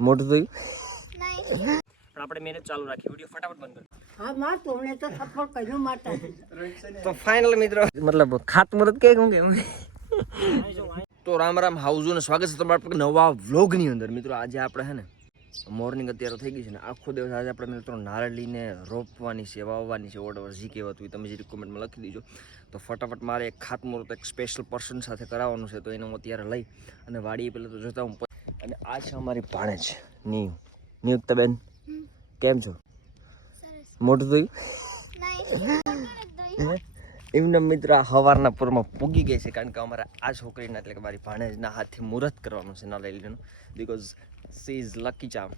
મોટું થયું પણ આપણે મહેનત ચાલુ રાખી વિડિયો ફટાફટ બંધ કર હા માર તોને તો સપોર્ટ કર્યો માતા તો ફાઇનલ મિત્રો મતલબ ખાતમુહૂર્ત કે હું તો રામ રામ હાઉઝ ને સ્વાગત છે તમારા નવા વ્લોગની અંદર મિત્રો આજે આપણે હે ને મોર્નિંગ અત્યારે થઈ ગઈ છે ને આખો દિવસ આજે આપણે મિત્રો નારળીને રોપવાની છે વાવવાની છે ઓર્ડર જી કહેવાતું તમે જે કોમેન્ટમાં લખી દીજો તો ફટાફટ મારે એક ખાતમુહૂર્ત એક સ્પેશિયલ પર્સન સાથે કરાવવાનું છે તો એને હું અત્યારે લઈ અને વાડીએ પહેલાં તો જોતા હું અને આ છે અમારી ભાણેજ નિયુક્તાબેન કેમ છો મોટું થયું એમના મિત્ર હવારના પૂરમાં પૂગી ગઈ છે કારણ કે અમારા આ છોકરીના એટલે કે મારી ભાણેજના હાથથી મુહૂર્ત કરવાનું છે નારળીનું because she is lucky charm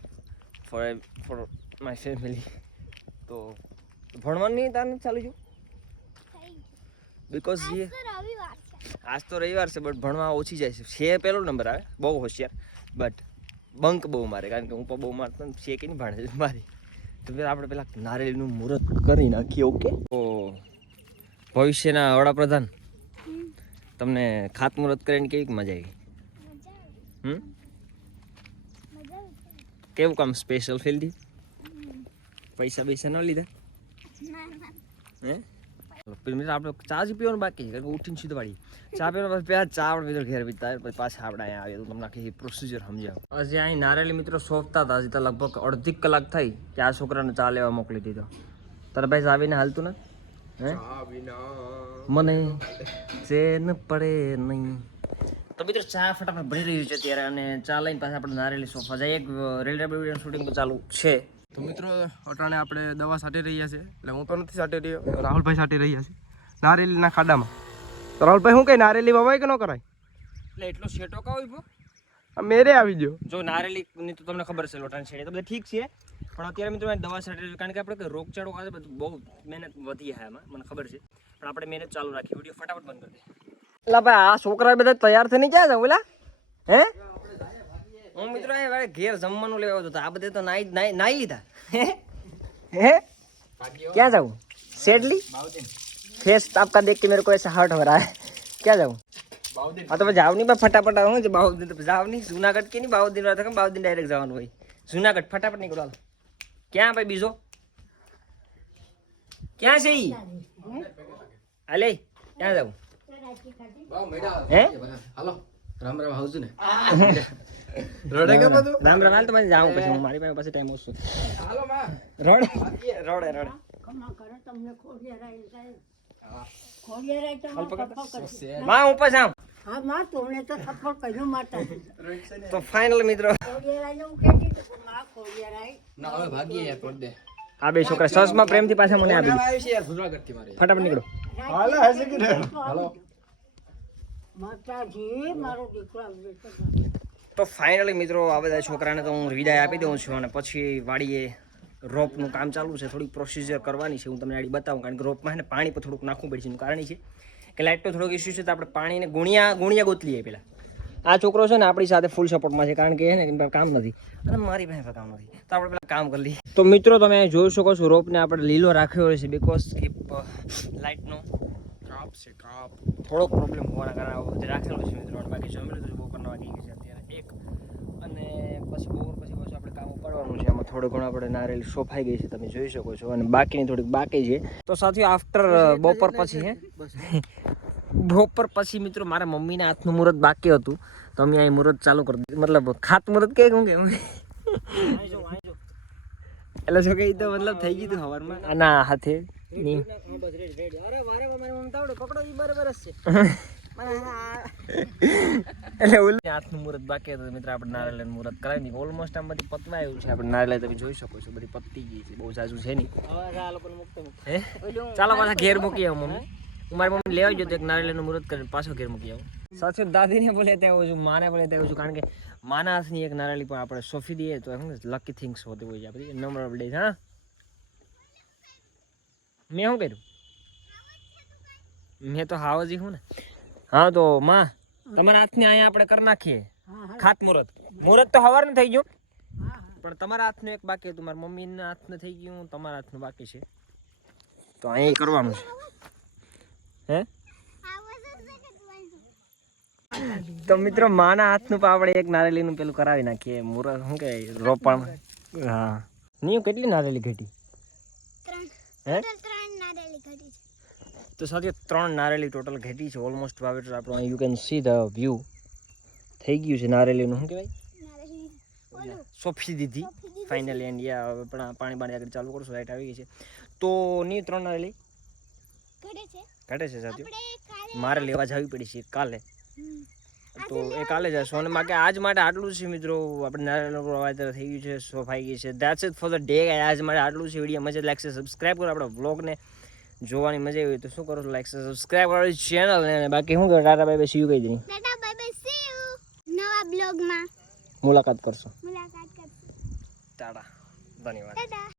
for my family તો ભણવાનું નહીં તાર નથી ચાલુ છું બિકોઝ આજ તો રવિવાર છે બટ ભણવા ઓછી જાય છે પહેલો નંબર આવે બહુ હોશિયાર બટ બંક બહુ મારે કારણ કે હું પણ બહુ મારતો ને છે કે નહીં ભાણેજ મારી તો આપણે પેલા નારેલીનું મુહૂર્ત કરી નાખીએ ઓકે તો ભવિષ્યના વડાપ્રધાન તમને ખાતમુહૂર્ત કરીને કેવી મજા આવી કેવું કામ સ્પેશિયલ ફીલ થી પૈસા ન લીધા હે આપણે ચા જ પીવાનું બાકી છે કારણ કે ઉઠીને સીધું વાળી ચા પીવાનું પહેલાં ચા આપણે મિત્રો ઘેર પીતા પછી પાછા આપણે અહીંયા આવીએ તો તમને આખી પ્રોસિજર સમજાવો હજી અહીં નારેલી મિત્રો સોંપતા હતા હજી તો લગભગ અડધી કલાક થઈ કે આ છોકરાને ચા લેવા મોકલી દીધો તારા ભાઈ આવીને હાલતું ને હે મને ચેન પડે નહીં તો મિત્રો ચા ફટાફટ ભરી રહ્યું છે ત્યારે અને ચા લઈને પાછા આપણે નારેલી સોફા જાય એક રેલવે શૂટિંગ તો ચાલુ છે તો મિત્રો અટાણે આપણે દવા છાંટી રહ્યા છે એટલે હું તો નથી છાંટી રહ્યો રાહુલભાઈ છાંટી રહ્યા છે નારેલીના ખાડામાં તો રાહુલભાઈ શું કહે નારેલી વવાય કે ન કરાય એટલે એટલો શેટો કા હોય મેરે આવી ગયો જો નારેલીની તો તમને ખબર છે લોટાની છેડે તો બધું ઠીક છે પણ અત્યારે મિત્રો દવા છાંટી કારણ કે આપણે રોગચાળો આવે બધું બહુ મહેનત વધી છે એમાં મને ખબર છે પણ આપણે મહેનત ચાલુ રાખી વિડીયો ફટાફટ બંધ કરી દે એટલે ભાઈ આ છોકરા બધા તૈયાર થઈને ક્યાં જાવ ઓલા હે હું મિત્રો ઘેર જમવાનું લેવા હતો આ બધે તો નાઈ લીધા હે ક્યાં જાઉં सेडली फेस आपका देख के मेरे को ऐसा हर्ट हो रहा है क्या जाऊँ हाँ तो जाओ नहीं मैं फटाफट आऊँ जो बाहुदीन तो जाओ नहीं जूनागढ़ के नहीं बाहुदीन रहा था बाहुदीन डायरेक्ट जाओ भाई जूनागढ़ फटाफट निकलो क्या भाई बीजो क्या सही अले क्या जाऊँ રામ રામ હાઉસ ને राम राम तो मैं जाऊँ પછી હું મારી પાસે ટાઈમ ઓછો હાલો માં રોડે કમા કરે તમને ખોડિયારાય તો માં ઉપર જાઉં હા માર તોને તો સપોર્ટ કર્યો માતા તો ફાઇનલ મિત્રો ખોડિયારાય હું કહેતી તો માં ખોડિયારાય ના હવે ભાગીએ યાર પડ દે આ બે છોકરા સસમાં પ્રેમથી પાછા મને આપી આવી છે યાર જૂનાગઢ થી મારે ફટાફટ નીકળો હાલો હશે કે હાલો માતાજી મારો દીકરો તો ફાઇનલી મિત્રો આ બધા છોકરાને તો હું વિદાય આપી દઉં છું અને પછી વાડીએ રોપનું કામ ચાલુ છે થોડીક પ્રોસિજર કરવાની છે હું તમને આડી બતાવું કારણ કે રોપમાં છે ને પાણી પર થોડુંક નાખવું પડશે એનું કારણ છે કે લાઇટનો થોડોક ઇસ્યુ છે તો આપણે પાણીને ગુણિયા ગોતલીએ પહેલાં આ છોકરો છે ને આપણી સાથે ફૂલ સપોર્ટમાં છે કારણ કે એને કામ નથી અને મારી પાસે કામ નથી તો આપણે પેલા કામ કરી લઈએ તો મિત્રો તમે જોઈ શકો છો રોપને આપણે લીલો રાખ્યો હોય છે બિકોઝ કે લાઇટનો કાપ છે કાપ થોડોક પ્રોબ્લેમ હોવાના કારણે આવો રાખેલો છે મિત્રો બાકી જમી લીધું બપોરના વાગી ગઈ છે અત્યારે એક અને પછી બપોર પછી પાછું આપણે કામ ઉપાડવાનું છે આમાં થોડું ઘણું આપણે નારેલી સોફાઈ ગઈ છે તમે જોઈ શકો છો અને બાકીની થોડીક બાકી છે તો સાથીઓ આફ્ટર બપોર પછી હે બપોર પછી મિત્રો મારા મમ્મીના હાથનું મુહૂર્ત બાકી હતું તો અમે અહીં મુહૂર્ત ચાલુ કરી દીધું મતલબ ખાતમુહૂર્ત કે હું એટલે જો કે તો મતલબ થઈ ગયું હતું સવારમાં આના હાથે નહીં એટલે ઓલું હાથનું મુહૂર્ત બાકી હતું મિત્ર આપણે નારેલાનું મુહૂર્ત કરાવી દીધું ઓલમોસ્ટ આમ બધી પતવા આવ્યું છે આપણે નારેલા તમે જોઈ શકો છો બધી પતી ગઈ છે બહુ જાજુ છે નહીં હે ચાલો પાછા ઘેર મૂકી આવું મમ્મી હું મારી મમ્મી લેવા ગયો તો એક નારેલાનું મુહૂર્ત કરીને પાછો ઘેર મૂકી આવું સાચું દાદીને બોલે ત્યાં છું માને બોલે ત્યાં છું કારણ કે માના હાથની એક નારેલી પણ આપણે સોંપી દઈએ તો લકી થિંગ્સ હોતી હોય છે આપણી નંબર ડે હા મેં શું કર્યું મેં તો હાવજી હું ને હા તો માં તમારા હાથની અહીંયા આપણે કરી નાખીએ ખાતમુહૂર્ત મુહૂર્ત તો સવારનું થઈ ગયું પણ તમારા હાથનું એક બાકી હતું મારા મમ્મીના હાથનું થઈ ગયું તમારા હાથનું બાકી છે તો અહીંયા કરવાનું છે હે તો મિત્રો માના હાથનું પણ આપણે એક નારેલીનું પેલું કરાવી નાખીએ મુરત શું કે રોપણ હા નહીં કેટલી નારેલી ઘટી હે તો સાથે 3 નારેલી ટોટલ ઘટી છે ઓલમોસ્ટ વાવેતર આપણું you can see the view થઈ ગયું છે નારેલીનું શું કહેવાય સોંપી દીધી ફાઇનલી એન્ડ યા હવે પણ પાણી આગળ ચાલુ કરશું લાઈટ આવી ગઈ છે તો ની 3 નારેલી ઘટે છે સાથીઓ મારે લેવા જવી પડી છે કાલે તો એ કાલે જશું અને માગે આજ માટે આટલું છે મિત્રો આપણે નારેલનું વાવેતર થઈ ગયું છે સોફાઈ ગઈ છે that's it for the day આજ માટે આટલું છે વિડીયો મજા લાગશે સબસ્ક્રાઈબ કરો આપણા વ્લોગને જોવાની મજા આવી તો શું કરો લાઈક સબસ્ક્રાઈબ કરો ચેનલ ને બાકી શું કરો Tata bye bye see you કહી દઈ નવા બ્લોગમાં મુલાકાત કરશો મુલાકાત કરશું ટાટા ધન્યવાદ